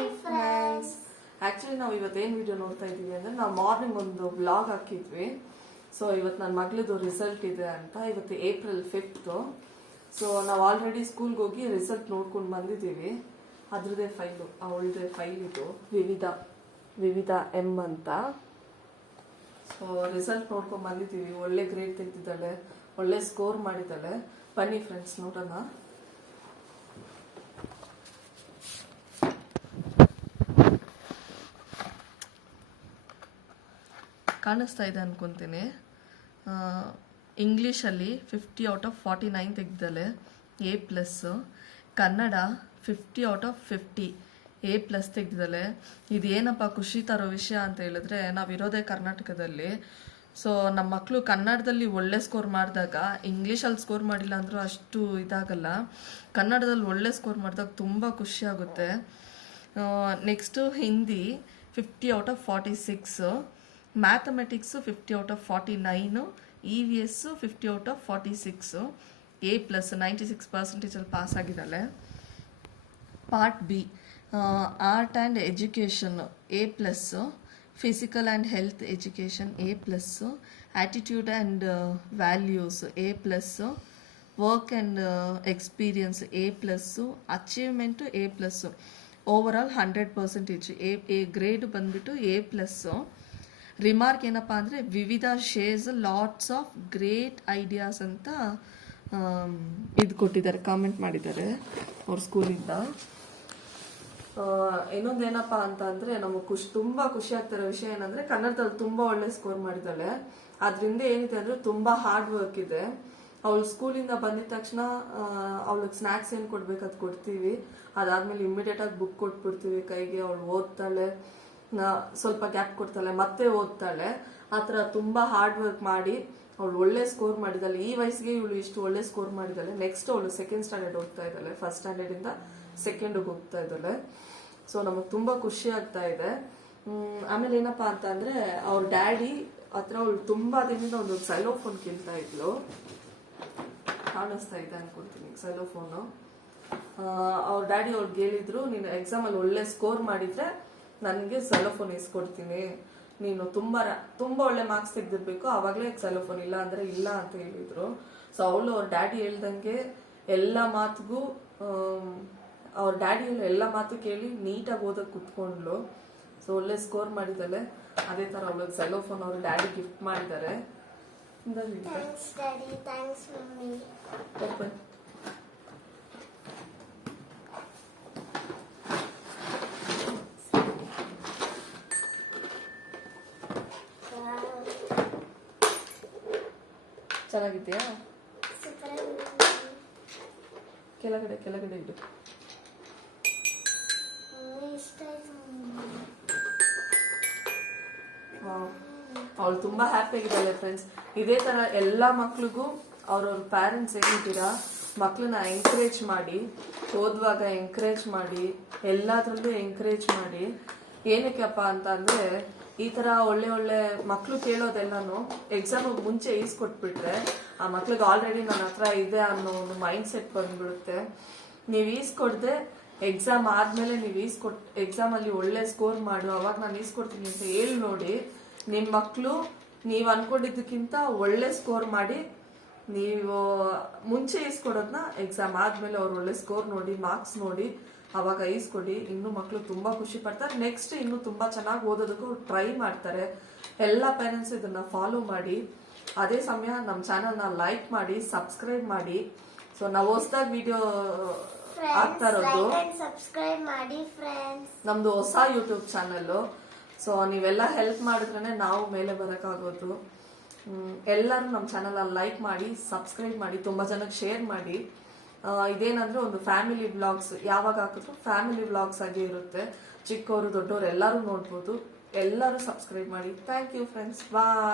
Hi friends. Actually ನಾವು ಇವತ್ತೇನು video ನೋಡ್ತಾ ಇದ್ದೀವಿ ಅಂದರೆ ನಾವು ಮಾರ್ನಿಂಗ್ ಒಂದು ಬ್ಲಾಗ್ ಹಾಕಿದ್ವಿ. ಸೊ ಇವತ್ತು ನನ್ನ ಮಗಳದು ರಿಸಲ್ಟ್ ಇದೆ ಅಂತ. ಇವತ್ತು ಏಪ್ರಿಲ್ 5th. ಸೊ ನಾವು ಆಲ್ರೆಡಿ ಸ್ಕೂಲ್ಗೆ ಹೋಗಿ ರಿಸಲ್ಟ್ ನೋಡ್ಕೊಂಡು ಬಂದಿದ್ದೀವಿ. ಅದ್ರದ್ದೇ ಫೈಲು, ಅವಳದೇ ಫೈಲ್ ಇದು, ವಿವಿಧ ಎಮ್ ಅಂತ. ಸೊ ರಿಸಲ್ಟ್ ನೋಡ್ಕೊಂಡು ಬಂದಿದ್ದೀವಿ. ಒಳ್ಳೆ ಗ್ರೇಡ್ ತೆಗೆದಿದ್ದಾಳೆ, ಒಳ್ಳೆ ಸ್ಕೋರ್ ಮಾಡಿದ್ದಾಳೆ. ಬನ್ನಿ ಫ್ರೆಂಡ್ಸ್ ನೋಡೋಣ. ಕಾಣಿಸ್ತಾ ಇದೆ ಅನ್ಕೊಂತೀನಿ. ಇಂಗ್ಲೀಷಲ್ಲಿ 50/49 ತೆಗೆದಿದ್ದಾಳೆ, A+. ಕನ್ನಡ 50/50 A+ ತೆಗೆದಿದ್ದಾಳೆ. ಇದೇನಪ್ಪ ಖುಷಿ ತರೋ ವಿಷಯ ಅಂತ ಹೇಳಿದ್ರೆ, ನಾವಿರೋದೇ ಕರ್ನಾಟಕದಲ್ಲಿ. ಸೊ ನಮ್ಮ ಮಕ್ಕಳು ಕನ್ನಡದಲ್ಲಿ ಒಳ್ಳೆ ಸ್ಕೋರ್ ಮಾಡಿದಾಗ ಇಂಗ್ಲೀಷಲ್ಲಿ ಸ್ಕೋರ್ ಮಾಡಿಲ್ಲ ಅಂದರೂ ಅಷ್ಟು ಇದಾಗಲ್ಲ. ಕನ್ನಡದಲ್ಲಿ ಒಳ್ಳೆ ಸ್ಕೋರ್ ಮಾಡಿದಾಗ ತುಂಬ ಖುಷಿ ಆಗುತ್ತೆ. Next Hindi 50/46, mathematics 50/49, EVS 50/46, A+, 96% pass ಆಗಿದ್ದಾಳೆ. Part B art and education A+, physical and health education A+, attitude and values A+, work and experience A+, achievement A+. Overall 100%. A grade ಬಂದ್ಬಿಟ್ಟು A+. ರಿಮಾರ್ಕ್ ಏನಪ್ಪ ಅಂದರೆ Vividha shares lots of great ideas ಅಂತ ಇದು ಕೊಟ್ಟಿದ್ದಾರೆ, comment ಮಾಡಿದ್ದಾರೆ ಅವ್ರ ಸ್ಕೂಲಿಂದ. ಇನ್ನೊಂದೇನಪ್ಪ ಅಂತ ಅಂದರೆ ನಮಗೆ ತುಂಬ ಖುಷಿ ಆಗ್ತಿರೋ ವಿಷಯ ಏನಂದರೆ, ಕನ್ನಡದಲ್ಲಿ ತುಂಬ ಒಳ್ಳೆ ಸ್ಕೋರ್ ಮಾಡಿದ್ದಾಳೆ. ಅದರಿಂದ ಏನಿದೆ ಅಂದರೆ ತುಂಬ ಹಾರ್ಡ್ ವರ್ಕ್ ಇದೆ. ಅವಳು ಸ್ಕೂಲಿಂದ ಬಂದಿದ ತಕ್ಷಣ ಅವಳಿಗೆ ಸ್ನ್ಯಾಕ್ಸ್ ಏನು ಕೊಡ್ಬೇಕು ಅದು ಕೊಡ್ತೀವಿ. ಅದಾದಮೇಲೆ ಇಮ್ಮಿಡಿಯೇಟಾಗಿ ಬುಕ್ ಕೊಟ್ಬಿಡ್ತೀವಿ ಕೈಗೆ. ಅವಳು ಓದ್ತಾಳೆ, ಸ್ವಲ್ಪ ಗ್ಯಾಪ್ ಕೊಡ್ತಾಳೆ, ಮತ್ತೆ ಓದ್ತಾಳೆ. ಆ ಥರ ತುಂಬ ಹಾರ್ಡ್ ವರ್ಕ್ ಮಾಡಿ ಅವಳು ಒಳ್ಳೆ ಸ್ಕೋರ್ ಮಾಡಿದ್ದಾಳೆ. ಈ ವಯಸ್ಸಿಗೆ ಇವಳು ಇಷ್ಟು ಒಳ್ಳೆ ಸ್ಕೋರ್ ಮಾಡಿದ್ದಾಳೆ. ನೆಕ್ಸ್ಟ್ ಅವಳು 2nd ಸ್ಟ್ಯಾಂಡರ್ಡ್ ಹೋಗ್ತಾ ಇದ್ದಾಳೆ, 1st ಸ್ಟ್ಯಾಂಡರ್ಡಿಂದ 2nd ಹೋಗ್ತಾ ಇದ್ದಾಳೆ. ಸೊ ನಮಗೆ ತುಂಬ ಖುಷಿ ಆಗ್ತಾ ಇದೆ. ಆಮೇಲೆ ಏನಪ್ಪಾ ಅಂತ ಅಂದರೆ, ಅವ್ರ ಡ್ಯಾಡಿ ಹತ್ರ ಅವಳು ತುಂಬ ದಿನದಿಂದ ಒಂದು ಸೈಲೋಫೋನ್ ಕೇಳ್ತಾ ಇದ್ಲು. ಕಾಣಿಸ್ತಾ ಇದೆ ಅನ್ಕೊಳ್ತೀನಿ ಸೈಲೋಫೋನು. ಅವ್ರ ಡ್ಯಾಡಿ ಅವ್ಳಿಗೆ ಹೇಳಿದ್ರು, ನೀನು ಎಕ್ಸಾಮಲ್ಲಿ ಒಳ್ಳೆ ಸ್ಕೋರ್ ಮಾಡಿದ್ರೆ ನನಗೆ ಸೈಲೋಫೋನ್ ಇಸ್ಕೊಡ್ತೀನಿ, ನೀನು ತುಂಬ ಒಳ್ಳೆ ಮಾರ್ಕ್ಸ್ ತೆಗೆದಿರ್ಬೇಕು, ಆವಾಗಲೇ ಸೈಲೋಫೋನ್, ಇಲ್ಲ ಅಂದರೆ ಇಲ್ಲ ಅಂತ ಹೇಳಿದ್ರು. ಸೊ ಅವಳು ಅವ್ರ ಡ್ಯಾಡಿ ಹೇಳ್ದಂಗೆ ಎಲ್ಲ ಮಾತಿಗೂ ಅವ್ರ ಡ್ಯಾಡಿ ಎಲ್ಲ ಮಾತು ಕೇಳಿ ನೀಟಾಗಿ ಓದಕ್ಕೆ ಕುತ್ಕೊಂಡ್ಲು. ಸೊ ಒಳ್ಳೆ ಸ್ಕೋರ್ ಮಾಡಿದ್ದಾಳೆ. ಅದೇ ಥರ ಅವಳಿಗೆ ಸೈಲೋಫೋನ್ ಅವ್ರ ಡ್ಯಾಡಿ ಗಿಫ್ಟ್ ಮಾಡಿದ್ದಾರೆ. ಚೆನ್ನಾಗಿದೆಯಾ? ಕೆಳಗಡೆ ಇಡು. ಅವಳು ತುಂಬಾ ಹ್ಯಾಪಿ ಆಗಿದ್ದಾಳೆ ಫ್ರೆಂಡ್ಸ್. ಇದೇ ತರ ಎಲ್ಲಾ ಮಕ್ಳಿಗೂ ಅವ್ರವ್ರ ಪ್ಯಾರೆಂಟ್ಸ್ ಏನಿದ್ದೀರಾ, ಮಕ್ಳನ್ನ ಎಂಕರೇಜ್ ಮಾಡಿ, ಓದುವಾಗ ಎಂಕರೇಜ್ ಮಾಡಿ, ಎಲ್ಲಾದ್ರಲ್ಲೂ ಎಂಕರೇಜ್ ಮಾಡಿ. ಏನಕ್ಕೆಪ್ಪ ಅಂತ ಅಂದ್ರೆ, ಈ ತರ ಒಳ್ಳೆ ಮಕ್ಳು ಕೇಳೋದೆಲ್ಲಾನು ಎಕ್ಸಾಮ್ ಮುಂಚೆ ಈಸ್ಕೊಟ್ಬಿಟ್ರೆ ಆ ಮಕ್ಳಿಗೆ ಆಲ್ರೆಡಿ ನನ್ನ ಹತ್ರ ಇದೆ ಅನ್ನೋ ಒಂದು ಮೈಂಡ್ ಸೆಟ್ ಬಂದ್ಬಿಡುತ್ತೆ. ನೀವು ಈಸ್ಕೊಡ್ದೆ ಎಕ್ಸಾಮ್ ಆದ್ಮೇಲೆ ನೀವು ಎಕ್ಸಾಮ್ ಅಲ್ಲಿ ಒಳ್ಳೆ ಸ್ಕೋರ್ ಮಾಡು, ಅವಾಗ ನಾನು ಈಸ್ಕೊಡ್ತೀನಿ ಅಂತ ಹೇಳಿ ನೋಡಿ, ನಿಮ್ಮ ಮಕ್ಕಳು ನೀವು ಅನ್ಕೊಂಡಿದ್ದಕ್ಕಿಂತ ಒಳ್ಳೆ ಸ್ಕೋರ್ ಮಾಡಿ, ನೀವು ಮುಂಚೆ ಈಸ್ಕೊಡೋದನ್ನ ಎಕ್ಸಾಮ್ ಆದ್ಮೇಲೆ ಅವ್ರು ಒಳ್ಳೆ ಸ್ಕೋರ್ ನೋಡಿ, ಮಾರ್ಕ್ಸ್ ನೋಡಿ ಅವಾಗ ಈಸ್ಕೊಡಿ. ಇನ್ನು ಮಕ್ಕಳು ತುಂಬಾ ಖುಷಿ ಪಡ್ತಾರೆ. ನೆಕ್ಸ್ಟ್ ಇನ್ನು ತುಂಬಾ ಚೆನ್ನಾಗಿ ಓದೋದಕ್ಕೂ ಟ್ರೈ ಮಾಡ್ತಾರೆ. ಎಲ್ಲ ಪೇರೆಂಟ್ಸ್ ಇದನ್ನ ಫಾಲೋ ಮಾಡಿ. ಅದೇ ಸಮಯ ನಮ್ಮ ಚಾನಲ್ನ ಲೈಕ್ ಮಾಡಿ, ಸಬ್ಸ್ಕ್ರೈಬ್ ಮಾಡಿ. ಸೊ ನಾವು ಹೊಸದಾಗಿ ವಿಡಿಯೋ ಆಗ್ತಾ ಇರೋದು, ನಮ್ದು ಹೊಸ ಯೂಟ್ಯೂಬ್ ಚಾನಲ್. ಸೊ ನೀವೆಲ್ಲ ಹೆಲ್ಪ್ ಮಾಡಿದ್ರೇನೆ ನಾವು ಮೇಲೆ ಬರೋಕ್ಕಾಗೋದು. ಎಲ್ಲರೂ ನಮ್ಮ ಚಾನಲ್ ಲೈಕ್ ಮಾಡಿ, ಸಬ್ಸ್ಕ್ರೈಬ್ ಮಾಡಿ, ತುಂಬಾ ಜನಕ್ಕೆ ಶೇರ್ ಮಾಡಿ. ಇದೇನಂದ್ರೆ ಒಂದು ಫ್ಯಾಮಿಲಿ ವ್ಲಾಗ್ಸ್, ಯಾವಾಗ ಹಾಕಿದ್ರು ಫ್ಯಾಮಿಲಿ ವ್ಲಾಗ್ಸ್ ಆಗಿ ಇರುತ್ತೆ. ಚಿಕ್ಕವರು ದೊಡ್ಡವರು ಎಲ್ಲರೂ ನೋಡ್ಬೋದು. ಎಲ್ಲರೂ ಸಬ್ಸ್ಕ್ರೈಬ್ ಮಾಡಿ. Thank you friends, bye.